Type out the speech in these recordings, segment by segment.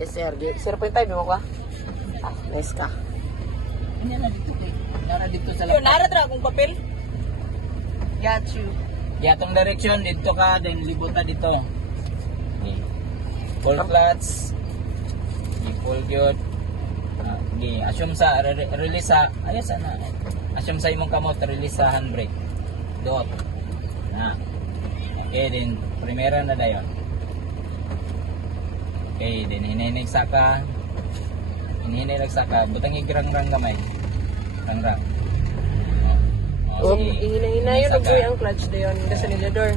Yes, sir. 0.5 mo ka? Ah, nice ka. Ano na dito kay? Nara dito sa Yun, nara tra akong papel. Got you. Yatong direction dito ka, then libutan dito. Okay. Full clutch. Okay, full good. Okay, assume sa release sa ayos na. Assume sa imong kamot release sa handbrake. Dot. Na. Okay, then primera na dayon. Okay, then hinahinay saka. Hinahinay saka, butang igrang-rang gamay. Rang-rang. Sige. Hina-hina yun, nag-uwi ang clutch na yun. Gasolinador.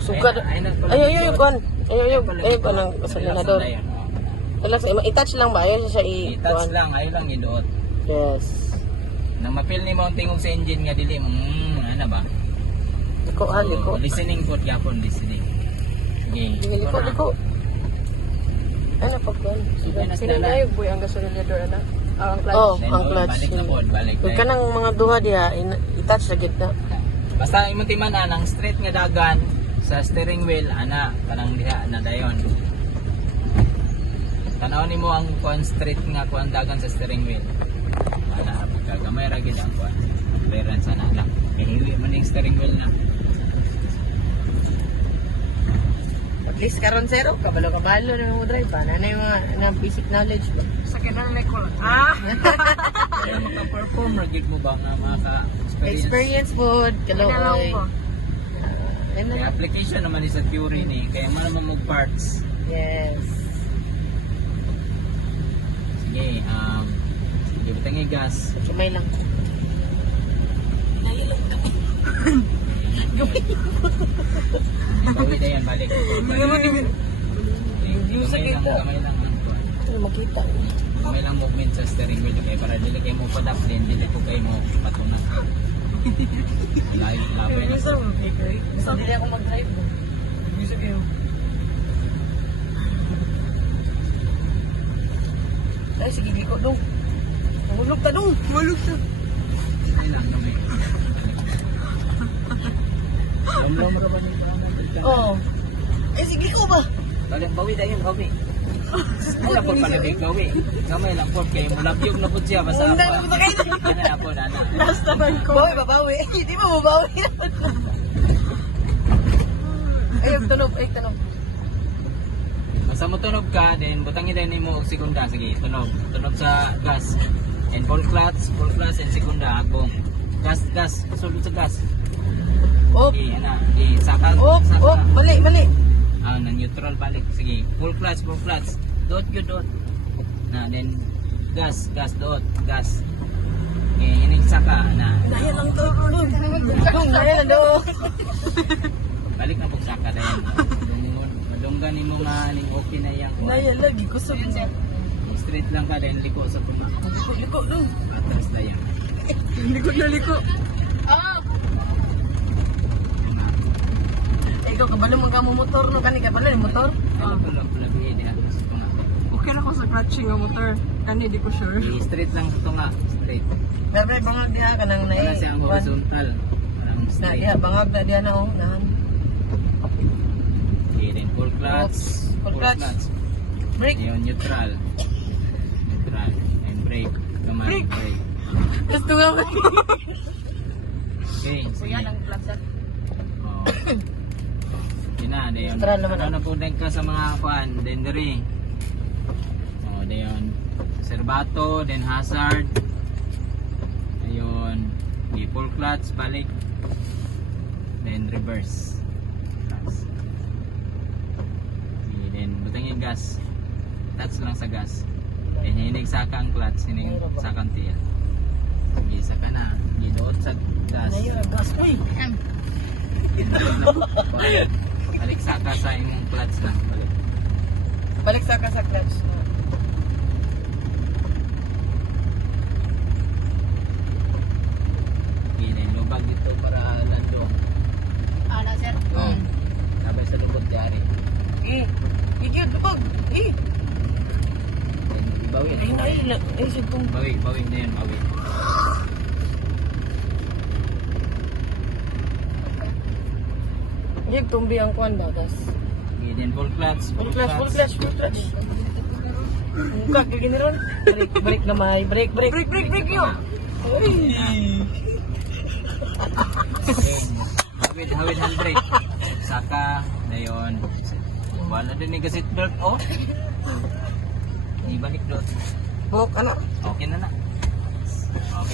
Sugad. Ay, kuhan. Ay, panang gasolinador. Relax, i-touch lang ba? Ayaw siya I-touch lang, ayaw lang iduot. Yes. Nang mapil ni mo ang tingog sa engine nga dili, ano ba? Liko, liko. Listening po gyapon, listening. Okay. Liko. Ano pa kuhan? Sinanayog boy ang gasolinador, ana? Ang clutch. Oh, ang clutch. Balik na po, balik. Huwag ka ng mga duha diha, i-touch na gitna. Basta imong timan ang straight nga dagan sa steering wheel ana kanang diha na dayon. Tanaw nimo ang kuan straight nga kuan dagan sa steering wheel. Ana gamay ra gid ang kuan. Clearance ana lang. Hili man yung steering wheel na. At least karon zero, kabalo-kabalo na mo drive pa. Ano yung mga basic knowledge ba? Sa kinang ko. Ah! Kaya maka-perform ra gid mo ba nga maka-experience. Experience food, kaloy. May application naman ni sa theory ni kaya man naman mo parts. Yes. Sige, sige butang gas. Sumay lang. Bawi na yan, balik. Kamay lang. Ano makita? Kamay lang movement sa steering wheel kaya para dili kayo mo padap din, dili ko kayo mo patunan. Labay na. Gusto hindi ako mag-drive. Gusto kayo. Ay, sige, liko dong. Mahulog ka dong. Mahulog ka. Ay lang, kami. Lom-lom ra ba ni Oo. Eh, sige ko ba? balik bawi dayon, bawi. Wala po pala big bawi. Kamay lang po kayo mo labyog na po siya basta Hindi apa. na po kayo. Kana na po ana. Last naman ko. Bawi, babawi. Hindi mo mabawi. Ay, tunog. Basta mo tunog ka, then butangin din mo og segunda. Sige, tunog. Tunog sa gas. And full clutch and segunda agong. Gas, sulod sa gas. Op. Okay, ana. Okay, saka. Op, balik. Ah, na neutral balik. Sige, full clutch. Dot. Na, then gas, dot, gas. Okay, hining saka na. Dahil lang to. Dahil lang do. Balik na po saka dahil. Madunggan nimo nga ning okay na yang. Dahil lagi ko sa Straight lang ka then liko sa tuma. liko dong. Atas dayan. Liko. Ah. Ikaw kabalo man ka mo motor no kani kabalo ni motor. Ano pala biye di atas tuma. Okay na ko sa clutching ng motor. Kani di ko sure. Straight lang sa tunga, straight. Dapat bangag diha kanang nai. Wala siyang horizontal. Parang Na straight. diha bangag na diha na oh. Nahan. Okay, then full clutch. Full clutch. Brake. Yung neutral. And brake. Kamay, brake. Gusto nga ba? Okay, sige. Kuya ng clutch. Oh. Ina, dayon. Neutral naman, Ano po din ka sa mga kuan, dendere. Oh, dayon. Serbato, then hazard. Ayun. Okay, full clutch, balik. Then reverse. Clutch. Okay, then butang yung gas. Touch lang sa gas. Then hinig saka ang clutch, hinig saka ang tiya. Okay, saka na. Gidoot sa gas. Ayo gas uy. Balik saka sa imong clutch lang. Balik sa clutch. Okay, then lubag dito para landong. Ana sir. Oh. Sabay sa lubog diari. Igid bag. Then bawi. Ay sigtong. Bawi na yun, bawi. Igid tumbi ang kuan bagas. Okay, then full clutch. Full clutch. Muka ka gini ron. Break na may. Break yo. Hawid 100. Saka, dayon. Wala din yung seatbelt, oh. Ibalik doon. Bok, ano? Okay na na. Okay.